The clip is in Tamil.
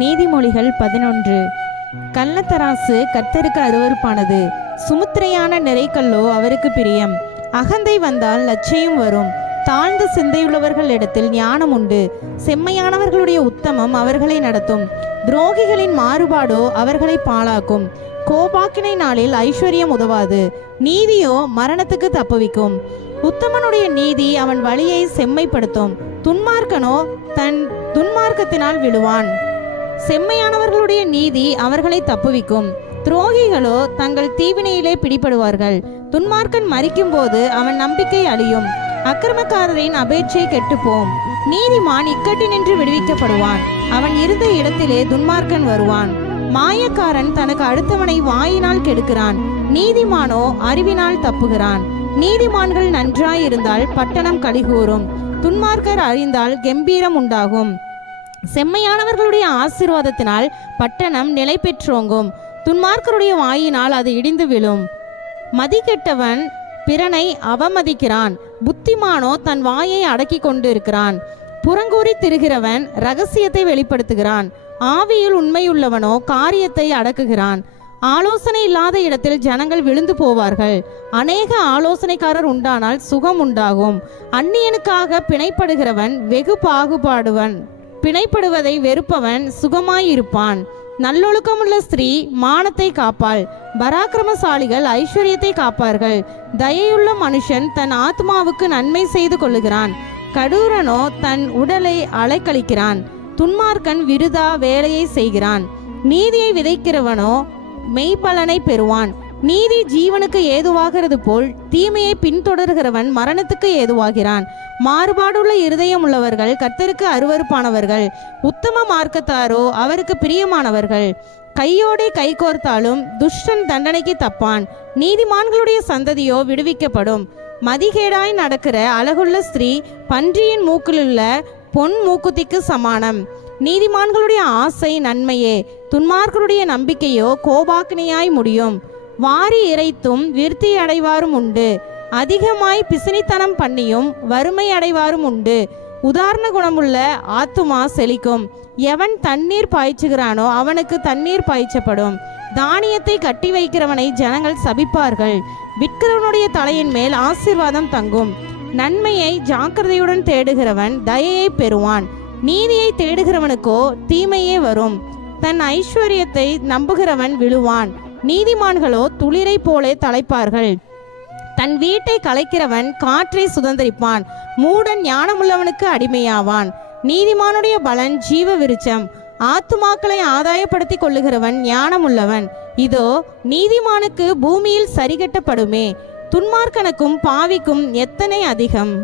நீதிமொழிகள் 11. கள்ளத்தராசு கர்த்தருக்கு அருவருப்பானது, சுமுத்திரையான நிறைக்கல்லோ அவருக்கு பிரியம். அகந்தை வந்தால் லட்சியம் வரும். தாழ்ந்த சிந்தையுள்ளவர்கள் இடத்தில் ஞானம் உண்டு. செம்மையானவர்களுடைய உத்தமம் அவர்களை நடத்தும். துரோகிகளின் மாறுபாடோ அவர்களை பாழாக்கும். கோபாக்கினை நாளில் ஐஸ்வர்யம் உதவாது, நீதியோ மரணத்துக்கு தப்புவிக்கும். உத்தமனுடைய நீதி அவன் வழியை செம்மைப்படுத்தும், துன்மார்க்கனோ தன் துன்மார்க்கத்தினால் விழுவான். செம்மையானவர்களுடைய நீதி அவர்களை தப்புவிக்கும், துரோகிகளோ தங்கள் தீவினையிலே பிடிபடுவார்கள். துன்மார்க்கன் மரிக்கும் போது அவன் நம்பிக்கை அழியும், அக்கிரமக்காரரின் அபேட்சை கெட்டுப்போம். நீதிமான் இக்கட்டினின்று விடுவிக்கப்படுவான், அவன் இருந்த இடத்திலே துன்மார்க்கன் வருவான். மாயக்காரன் தனக்கு அடுத்தவனை வாயினால் கெடுக்கிறான், நீதிமானோ அறிவினால் தப்புகிறான். நீதிமான்கள் நன்றாயிருந்தால் பட்டணம் கலிகூரும், துன்மார்க்கர் அறிந்தால் கெம்பீரம் உண்டாகும். செம்மையானவர்களுடைய ஆசீர்வாதத்தினால் பட்டணம் நிலை பெற்றோங்கும், துன்மார்க்கருடைய வாயினால் அது இடிந்து விழும். மதிகெட்டவன் பிறனை அவமதிக்கிறான், புத்திமானோ தன் வாயை அடக்கி கொண்டு இருக்கிறான். புறங்கூறி திரிகிறவன் இரகசியத்தை வெளிப்படுத்துகிறான், ஆவியில் உண்மையுள்ளவனோ காரியத்தை அடக்குகிறான். ஆலோசனை இல்லாத இடத்தில் ஜனங்கள் விழுந்து போவார்கள், அநேக ஆலோசனைக்காரர் உண்டானால் சுகம் உண்டாகும். அந்நியனுக்காக பிணைப்படுகிறவன் வெகு பாகுபாடுவன், பிணைப்படுவதை வெறுப்பவன் சுகமாயிருப்பான். நல்லொழுக்கமுள்ள ஸ்திரீ மானத்தை காப்பாள், பராக்கிரமசாலிகள் ஐஸ்வர்யத்தை காப்பார்கள். தயையுள்ள மனுஷன் தன் ஆத்மாவுக்கு நன்மை செய்து கொள்ளுகிறான், கடூரனோ தன் உடலை அலைக்கழிக்கிறான். துன்மார்க்கன் விருதா வேலையை செய்கிறான், நீதியை விதைக்கிறவனோ மெய்பலனை பெறுவான். நீதி ஜீவனுக்கு ஏதுவாகிறது போல் தீமையை பின்தொடர்கிறவன் மரணத்துக்கு ஏதுவாகிறான். மாறுபாடுள்ள இருதயம் உள்ளவர்கள் கர்த்தருக்கு அருவருப்பானவர்கள், உத்தம மார்க்கத்தாரோ அவருக்கு பிரியமானவர்கள். கையோடே கை கோர்த்தாலும் துஷ்டன் தண்டனைக்கு தப்பான், நீதிமான்களுடைய சந்ததியோ விடுவிக்கப்படும். மதிகேடாய் நடக்கிற அழகுள்ள ஸ்திரீ பன்றியின் மூக்கிலுள்ள பொன் மூக்குத்திக்கு சமானம். நீதிமான்களுடைய ஆசை நன்மையே, துன்மார்க்கருடைய நம்பிக்கையோ கோபாக்கினையாய் முடியும். வாரி இறைத்தும் விருத்தி அடைவாரும் உண்டு, அதிகமாய் பிசினித்தனம் பண்ணியும் வறுமை அடைவாரும் உண்டு. உதாரண குணமுள்ள ஆத்துமா செழிக்கும், எவன் தண்ணீர் பாய்ச்சுகிறானோ அவனுக்கு தண்ணீர் பாய்ச்சப்படும். தானியத்தை கட்டி வைக்கிறவனை ஜனங்கள் சபிப்பார்கள், விற்கிறவனுடைய தலையின் மேல் ஆசீர்வாதம் தங்கும். நன்மையை ஜாக்கிரதையுடன் தேடுகிறவன் தயையை பெறுவான், நீதியை தேடுகிறவனுக்கோ தீமையே வரும். தன் ஐஸ்வர்யத்தை நம்புகிறவன் விழுவான், நீதிமான்களோ துளிரை போலே தலைப்பார்கள். தன் வீட்டை கலைக்கிறவன் காற்றை சுதந்தரிப்பான், மூடன் ஞானமுள்ளவனுக்கு அடிமையாவான். நீதிமானுடைய பலன் ஜீவ விருட்சம், ஆத்துமாக்களை ஆதாயப்படுத்தி கொள்ளுகிறவன் ஞானமுள்ளவன். இதோ நீதிமானுக்கு பூமியில் சரிகட்டப்படுமே, துன்மார்க்கனுக்கும் பாவிக்கும் எத்தனை அதிகம்.